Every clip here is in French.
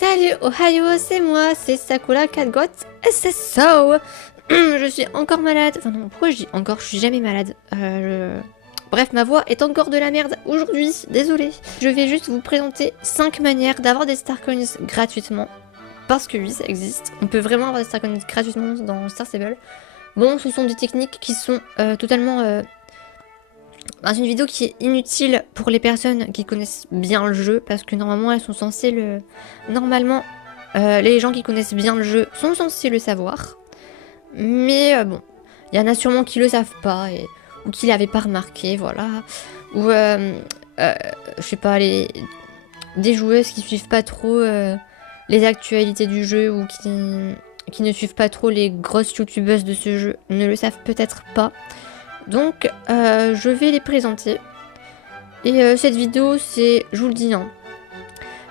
Salut Ohio, c'est moi, c'est Sakura Catgot SSO. Je suis encore malade. Enfin non, pourquoi je dis encore? Je suis jamais malade. Bref, ma voix est encore de la merde aujourd'hui, désolée. Je vais juste vous présenter 5 manières d'avoir des Star Coins gratuitement. Parce que oui, ça existe. On peut vraiment avoir des Star Coins gratuitement dans Star Stable. Bon, ce sont des techniques qui sont totalement... dans une vidéo qui est inutile pour les personnes qui connaissent bien le jeu, parce que normalement elles sont censées le... Normalement, les gens qui connaissent bien le jeu sont censés le savoir. Mais bon, il y en a sûrement qui le savent pas, ou qui l'avaient pas remarqué, voilà. Ou, je sais pas, des joueuses qui suivent pas trop les actualités du jeu, ou qui ne suivent pas trop les grosses youtubeuses de ce jeu, ne le savent peut-être pas. Donc, je vais les présenter. Et cette vidéo, c'est, je vous le dis, hein,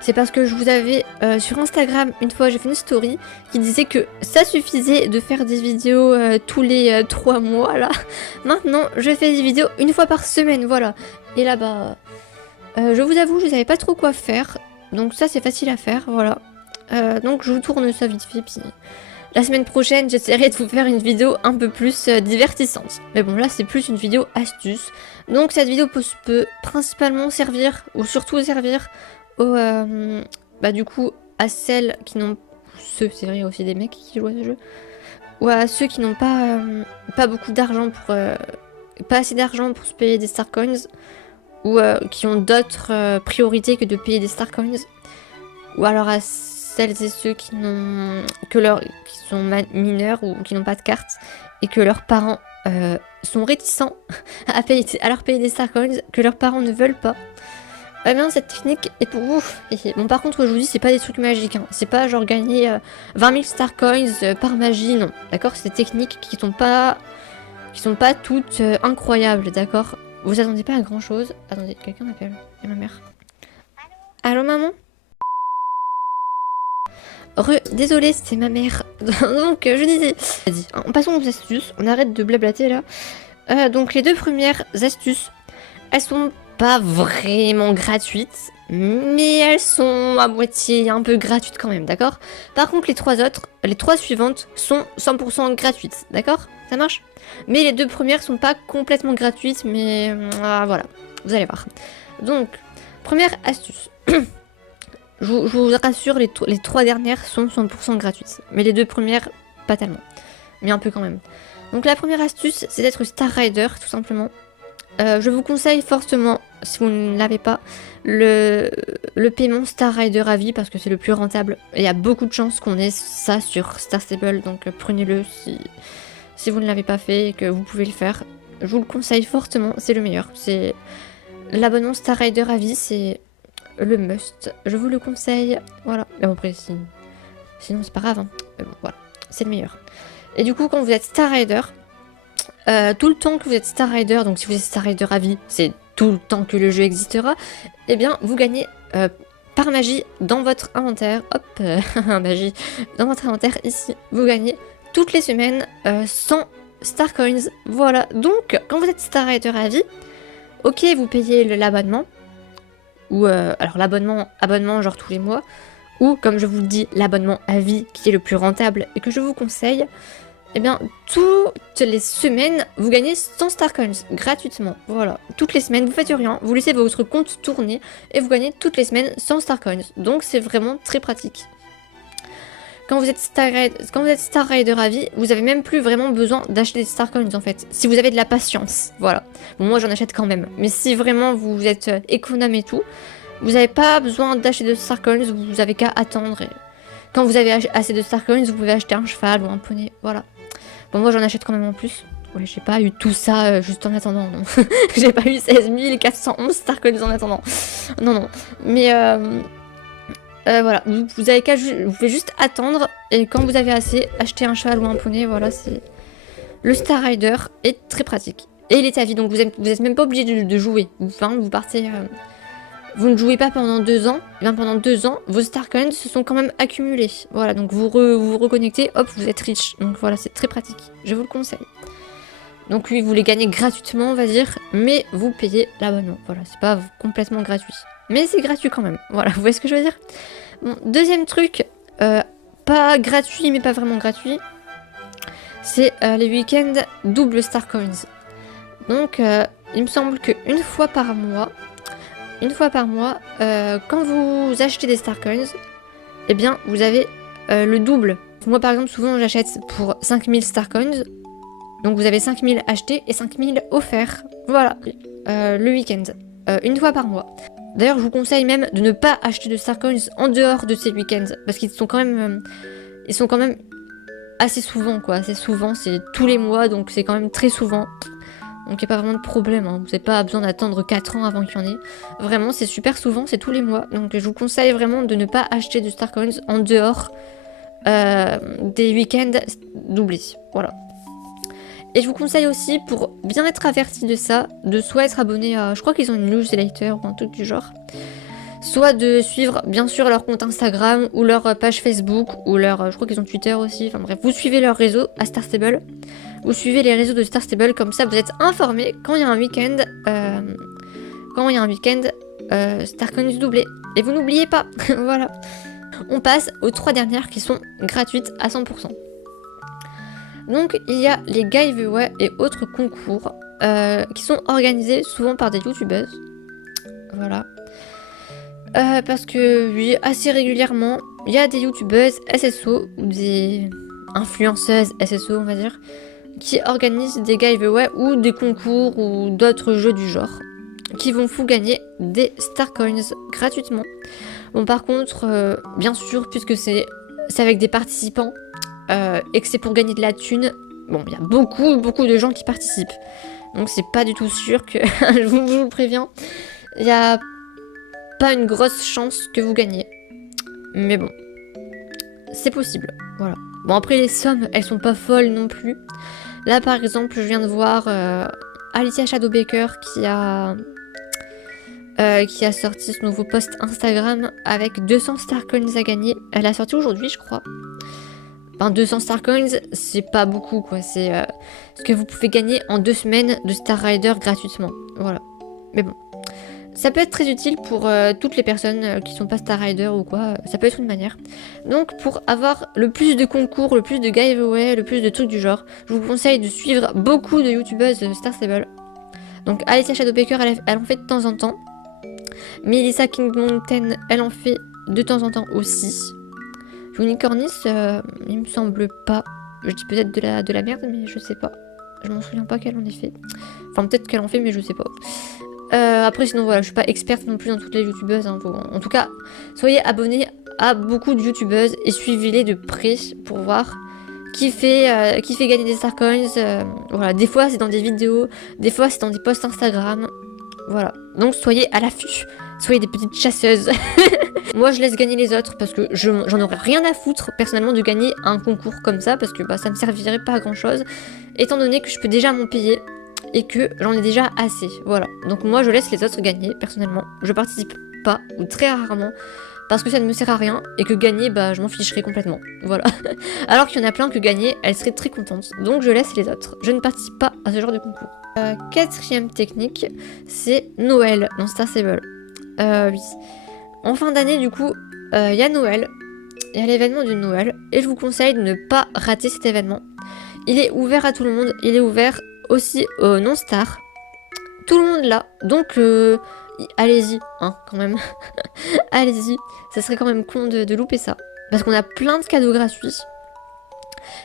c'est parce que je vous avais sur Instagram, une fois, j'ai fait une story qui disait que ça suffisait de faire des vidéos tous les 3 mois, là. Maintenant, je fais des vidéos une fois par semaine, voilà. Et là, bah, je vous avoue, je savais pas trop quoi faire. Donc ça, c'est facile à faire, voilà. Donc, je vous tourne ça vite fait, puis... La semaine prochaine, j'essaierai de vous faire une vidéo un peu plus divertissante. Mais bon, là, c'est plus une vidéo astuce. Donc, cette vidéo peut principalement servir, ou surtout servir, aux, bah, du coup, à celles qui n'ont... c'est vrai, aussi des mecs qui jouent à ce jeu. Ou à ceux qui n'ont pas beaucoup d'argent pour... pas assez d'argent pour se payer des Star Coins. Ou qui ont d'autres priorités que de payer des Star Coins. Ou alors à celles et ceux qui n'ont qui sont mineurs ou qui n'ont pas de carte et que leurs parents sont réticents à leur payer des Star Coins, que leurs parents ne veulent pas. Eh bien, cette technique est pour vous. Bon, par contre, je vous dis, c'est pas des trucs magiques, hein. C'est pas genre gagner 20 000 Star Coins par magie, non. D'accord? C'est des techniques qui sont pas toutes incroyables, d'accord? Vous attendez pas à grand chose. Attendez, quelqu'un m'appelle. Et ma mère. Allô, maman? Désolée, c'était ma mère. Donc, je disais... Passons aux astuces, on arrête de blablater là. Donc, les 2 premières astuces, elles sont pas vraiment gratuites, mais elles sont à moitié un peu gratuites quand même, d'accord? Par contre, les 3 suivantes sont 100% gratuites, d'accord? Ça marche? Mais les 2 premières sont pas complètement gratuites, mais voilà, vous allez voir. Donc, première astuce. Je vous rassure, les 3 dernières sont 100% gratuites. Mais les 2 premières, pas tellement. Mais un peu quand même. Donc la première astuce, c'est d'être Star Rider, tout simplement. Je vous conseille fortement, si vous ne l'avez pas, le paiement Star Rider à vie, parce que c'est le plus rentable. Et il y a beaucoup de chances qu'on ait ça sur Star Stable, donc prenez-le si vous ne l'avez pas fait et que vous pouvez le faire. Je vous le conseille fortement, c'est le meilleur. C'est l'abonnement Star Rider à vie, c'est... le must, je vous le conseille, voilà. Mais bon, après, sinon c'est pas grave, hein. Mais bon, voilà, c'est le meilleur. Et du coup, quand vous êtes Star Rider, tout le temps que vous êtes Star Rider, donc si vous êtes Star Rider à vie, c'est tout le temps que le jeu existera, eh bien, vous gagnez par magie dans votre inventaire, hop, magie, dans votre inventaire, ici, vous gagnez toutes les semaines 100 Star Coins, voilà. Donc, quand vous êtes Star Rider à vie, ok, vous payez l'abonnement, ou alors abonnement genre tous les mois, ou comme je vous le dis, l'abonnement à vie qui est le plus rentable et que je vous conseille, eh bien toutes les semaines vous gagnez 100 Star Coins gratuitement, voilà. Toutes les semaines vous faites rien, vous laissez votre compte tourner et vous gagnez toutes les semaines 100 Star Coins, donc c'est vraiment très pratique. Quand vous êtes Star Rider à vie, vous avez même plus vraiment besoin d'acheter des Star Coins en fait. Si vous avez de la patience, voilà. Bon, moi j'en achète quand même. Mais si vraiment vous êtes économe et tout, vous n'avez pas besoin d'acheter de Star Coins, vous avez qu'à attendre. Et... quand vous avez assez de Star Coins, vous pouvez acheter un cheval ou un poney, voilà. Bon, moi j'en achète quand même en plus. Ouais, j'ai pas eu tout ça juste en attendant, non. J'ai pas eu 16 411 Star Coins en attendant. Non, non. Mais... voilà, vous avez vous pouvez juste attendre et quand vous avez assez, acheter un cheval ou un poney, voilà, c'est... Le Star Rider est très pratique. Et il est à vie, donc vous êtes même pas obligé de jouer. Vous partez... vous ne jouez pas pendant 2 ans, et bien pendant 2 ans, vos Star Coins se sont quand même accumulés. Voilà, donc vous reconnectez, hop, vous êtes riche. Donc voilà, c'est très pratique, je vous le conseille. Donc oui, vous les gagnez gratuitement, on va dire, mais vous payez l'abonnement. Voilà, c'est pas complètement gratuit. Mais c'est gratuit quand même, voilà, vous voyez ce que je veux dire? Bon, deuxième truc, pas gratuit mais pas vraiment gratuit, c'est les week-ends double Star Coins. Donc il me semble qu'une fois par mois, quand vous achetez des Star Coins, eh bien vous avez le double. Moi par exemple souvent j'achète pour 5000 Star Coins, donc vous avez 5000 achetés et 5000 offerts. Voilà, le week-end, une fois par mois. D'ailleurs je vous conseille même de ne pas acheter de Star Coins en dehors de ces week-ends, parce qu'ils sont quand même assez souvent quoi, assez souvent, c'est tous les mois, donc c'est quand même très souvent. Donc il n'y a pas vraiment de problème, hein. Vous n'avez pas besoin d'attendre 4 ans avant qu'il y en ait. Vraiment, c'est super souvent, c'est tous les mois. Donc je vous conseille vraiment de ne pas acheter de Star Coins en dehors des week-ends doublés. Voilà. Et je vous conseille aussi, pour bien être averti de ça, de soit être abonné à... Je crois qu'ils ont une newsletter ou un truc du genre. Soit de suivre, bien sûr, leur compte Instagram ou leur page Facebook ou leur... je crois qu'ils ont Twitter aussi. Enfin bref, vous suivez leur réseau à Star Stable. Vous suivez les réseaux de Star Stable, comme ça vous êtes informés quand il y a un week-end... Star Coins doublé. Et vous n'oubliez pas, voilà. On passe aux 3 dernières qui sont gratuites à 100%. Donc il y a les giveaways et autres concours qui sont organisés souvent par des youtubeuses. Voilà. Parce que oui, assez régulièrement, il y a des youtubeuses SSO ou des influenceuses SSO on va dire, qui organisent des giveaways ou des concours ou d'autres jeux du genre qui vont vous gagner des Star Coins gratuitement. Bon par contre, bien sûr, puisque c'est avec des participants et que c'est pour gagner de la thune, bon il y a beaucoup de gens qui participent. Donc c'est pas du tout sûr que, je vous le préviens, il y a pas une grosse chance que vous gagnez. Mais bon, c'est possible, voilà. Bon après les sommes, elles sont pas folles non plus. Là par exemple, je viens de voir Alicia Shadowbaker qui a sorti ce nouveau post Instagram avec 200 Star Coins à gagner. Elle a sorti aujourd'hui je crois. Enfin 200 Star Coins, c'est pas beaucoup quoi, c'est ce que vous pouvez gagner en 2 semaines de Star Rider gratuitement. Voilà. Mais bon. Ça peut être très utile pour toutes les personnes qui sont pas Star Rider ou quoi, ça peut être une manière. Donc pour avoir le plus de concours, le plus de giveaways, le plus de trucs du genre, je vous conseille de suivre beaucoup de youtubeuses Star Stable. Donc Alicia Shadowbaker, elle en fait de temps en temps. Melissa King Mountain, elle en fait de temps en temps aussi. Unicornis, il me semble pas. Je dis peut-être de la merde, mais je sais pas. Je m'en souviens pas qu'elle en ait fait. Enfin peut-être qu'elle en fait, mais je sais pas. Après sinon voilà, je suis pas experte non plus dans toutes les youtubeuses, hein. En tout cas, soyez abonnés à beaucoup de youtubeuses et suivez-les de près pour voir qui fait gagner des Star Coins. Voilà, des fois c'est dans des vidéos, des fois c'est dans des posts Instagram. Voilà, donc soyez à l'affût, soyez des petites chasseuses. Moi je laisse gagner les autres parce que j'en aurais rien à foutre personnellement de gagner un concours comme ça, parce que bah, ça me servirait pas à grand chose, étant donné que je peux déjà m'en payer et que j'en ai déjà assez, voilà. Donc moi je laisse les autres gagner, personnellement. Je participe pas, ou très rarement, parce que ça ne me sert à rien, et que gagner, bah je m'en ficherai complètement, voilà. Alors qu'il y en a plein que gagner, elles seraient très contentes, donc je laisse les autres. Je ne participe pas à ce genre de concours. 4e technique, c'est Noël dans Star Stable. Oui. En fin d'année, du coup, il y a Noël, il y a l'événement de Noël, et je vous conseille de ne pas rater cet événement. Il est ouvert à tout le monde, il est ouvert aussi aux non-stars. Tout le monde là, donc allez-y, hein, quand même. Allez-y, ça serait quand même con de louper ça. Parce qu'on a plein de cadeaux gratuits.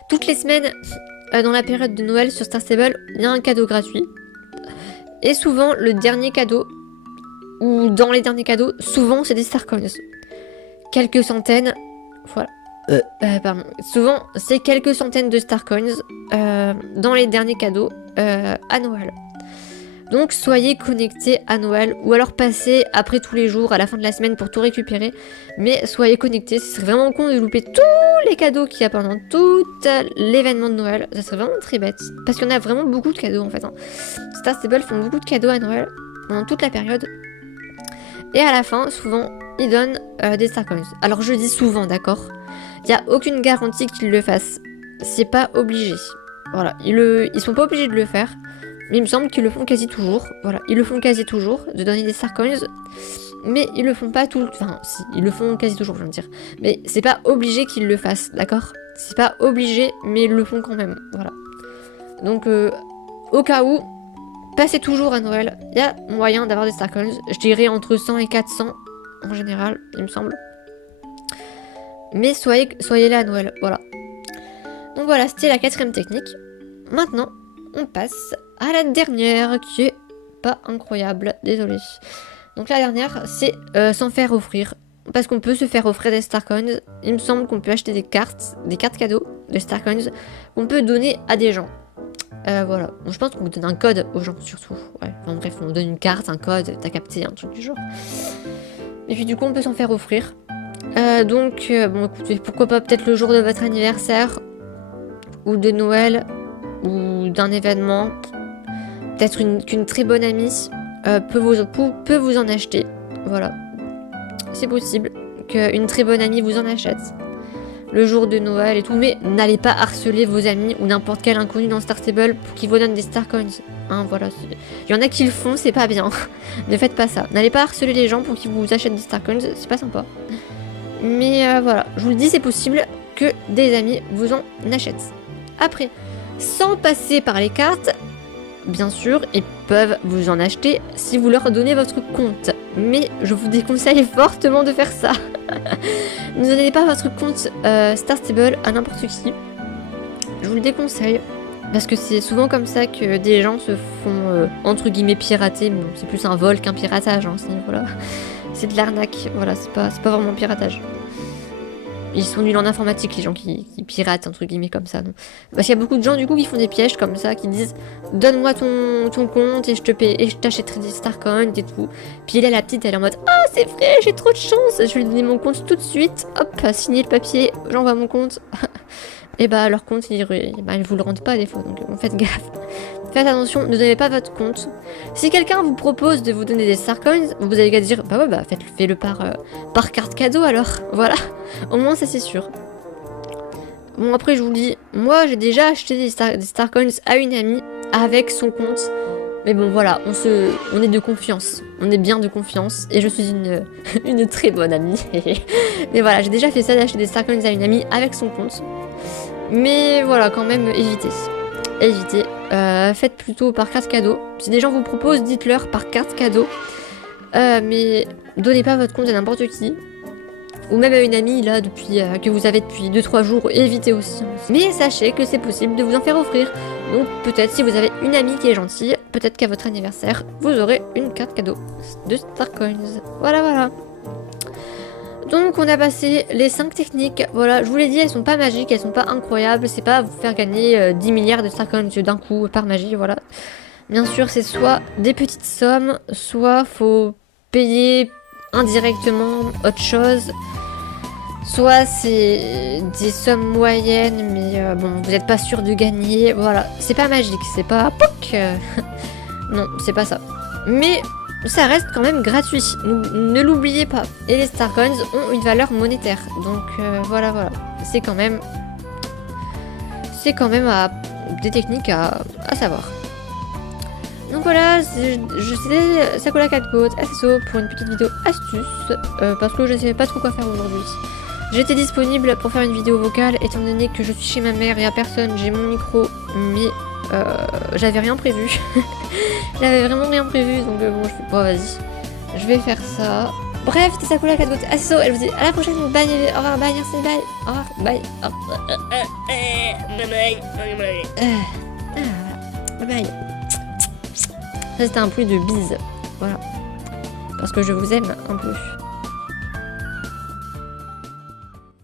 Toutes les semaines, dans la période de Noël sur Star Stable, il y a un cadeau gratuit. Et souvent, le dernier cadeau, ou dans les derniers cadeaux, souvent c'est des Star Coins. Quelques centaines, voilà. Pardon. Souvent, c'est quelques centaines de Star Coins dans les derniers cadeaux à Noël. Donc, soyez connectés à Noël, ou alors passez après tous les jours, à la fin de la semaine pour tout récupérer. Mais soyez connectés, ce serait vraiment con de louper tous les cadeaux qu'il y a pendant tout l'événement de Noël. Ça serait vraiment très bête, parce qu'il y en a vraiment beaucoup de cadeaux en fait, hein. Star Stable font beaucoup de cadeaux à Noël, pendant toute la période. Et à la fin, souvent, ils donnent des Star Coins. Alors je dis souvent, d'accord ? Il n'y a aucune garantie qu'ils le fassent. C'est pas obligé. Voilà, ils sont pas obligés de le faire. Mais il me semble qu'ils le font quasi toujours. Voilà, ils le font quasi toujours, de donner des Star Coins. mais ils le font pas tout le... Enfin, si, ils le font quasi toujours, je veux dire. Mais c'est pas obligé qu'ils le fassent, d'accord? C'est pas obligé, mais ils le font quand même, voilà. Donc, au cas où, passez toujours à Noël. Il y a moyen d'avoir des Star Coins. Je dirais entre 100 et 400, en général, il me semble. Mais soyez là à Noël, voilà. Donc voilà, c'était la 4e technique. Maintenant, on passe à la dernière, qui est pas incroyable, désolé. Donc la dernière, c'est s'en faire offrir. Parce qu'on peut se faire offrir des Star Coins. Il me semble qu'on peut acheter des cartes cadeaux, des Star Coins, qu'on peut donner à des gens. Voilà. Bon, je pense qu'on donne un code aux gens, surtout. Ouais. Enfin bref, on donne une carte, un code, t'as capté, un truc du genre. Et puis du coup, on peut s'en faire offrir. Donc, bon écoutez, pourquoi pas peut-être le jour de votre anniversaire, ou de Noël, ou d'un événement. Peut-être qu'une très bonne amie peut vous en acheter. Voilà. C'est possible qu'une très bonne amie vous en achète. Le jour de Noël et tout. Mais n'allez pas harceler vos amis ou n'importe quel inconnu dans Star Stable pour qu'il vous donne des Star Coins. Hein, voilà. Il y en a qui le font, c'est pas bien. Ne faites pas ça. N'allez pas harceler les gens pour qu'ils vous achètent des Star Coins. C'est pas sympa. Mais voilà. Je vous le dis, c'est possible que des amis vous en achètent. Après, sans passer par les cartes... Bien sûr, ils peuvent vous en acheter si vous leur donnez votre compte. Mais je vous déconseille fortement de faire ça. Ne donnez pas votre compte Star Stable à n'importe qui. Je vous le déconseille. Parce que c'est souvent comme ça que des gens se font, entre guillemets, pirater. Mais bon, c'est plus un vol qu'un piratage. Hein, voilà. C'est de l'arnaque. Voilà, c'est pas vraiment un piratage. Ils sont nuls en informatique, les gens qui piratent, entre guillemets, comme ça. Non. Parce qu'il y a beaucoup de gens, du coup, qui font des pièges comme ça, qui disent « Donne-moi ton compte et je te paye, et je t'achèterai des Star Coins et tout. » Puis là, la petite, elle est en mode « Ah, c'est vrai, j'ai trop de chance. Je vais lui donner mon compte tout de suite. Hop, signer le papier, j'envoie mon compte. » Et bah, leur compte, ils vous le rendent pas, des fois. Donc, faites gaffe. Faites attention, ne donnez pas votre compte. Si quelqu'un vous propose de vous donner des Star Coins, vous avez qu'à dire, bah ouais, bah faites-le par carte cadeau alors. Voilà, au moins ça c'est sûr. Bon après je vous le dis, moi j'ai déjà acheté des Star Coins à une amie avec son compte. Mais bon voilà, on est de confiance. On est bien de confiance. Et je suis une très bonne amie. Mais voilà, j'ai déjà fait ça d'acheter des Star Coins à une amie avec son compte. Mais voilà, quand même, évitez. Faites plutôt par carte cadeau. Si des gens vous proposent, dites-leur par carte cadeau. Mais donnez pas votre compte à n'importe qui. Ou même à une amie là que vous avez depuis 2-3 jours, évitez aussi. Mais sachez que c'est possible de vous en faire offrir. Donc peut-être si vous avez une amie qui est gentille, peut-être qu'à votre anniversaire, vous aurez une carte cadeau de Star Coins. Voilà. Donc on a passé les 5 techniques, voilà, je vous l'ai dit, elles sont pas magiques, elles sont pas incroyables, c'est pas vous faire gagner 10 milliards de Star Coins d'un coup par magie, voilà. Bien sûr, c'est soit des petites sommes, soit faut payer indirectement autre chose, soit c'est des sommes moyennes, mais bon, vous n'êtes pas sûr de gagner, voilà. C'est pas magique, c'est pas... POC non, c'est pas ça. Mais... ça reste quand même gratuit, ne l'oubliez pas. Et les Star Coins ont une valeur monétaire. Donc voilà. C'est quand même des techniques à savoir. Donc voilà, je sais Sakura 4 Côtes, SSO pour une petite vidéo astuce. Parce que je ne savais pas trop quoi faire aujourd'hui. J'étais disponible pour faire une vidéo vocale étant donné que je suis chez ma mère et à personne, j'ai mon micro, mais j'avais rien prévu. J'avais vraiment rien prévu, donc bon, je fais bon, vas-y, je vais faire ça. Bref, c'était Sakura 4 Côtes SSO, elle vous dit à la prochaine, bye, au revoir, bye, merci, bye, au revoir, bye, bye. Ça c'était un bruit de bise, voilà, parce que je vous aime un peu.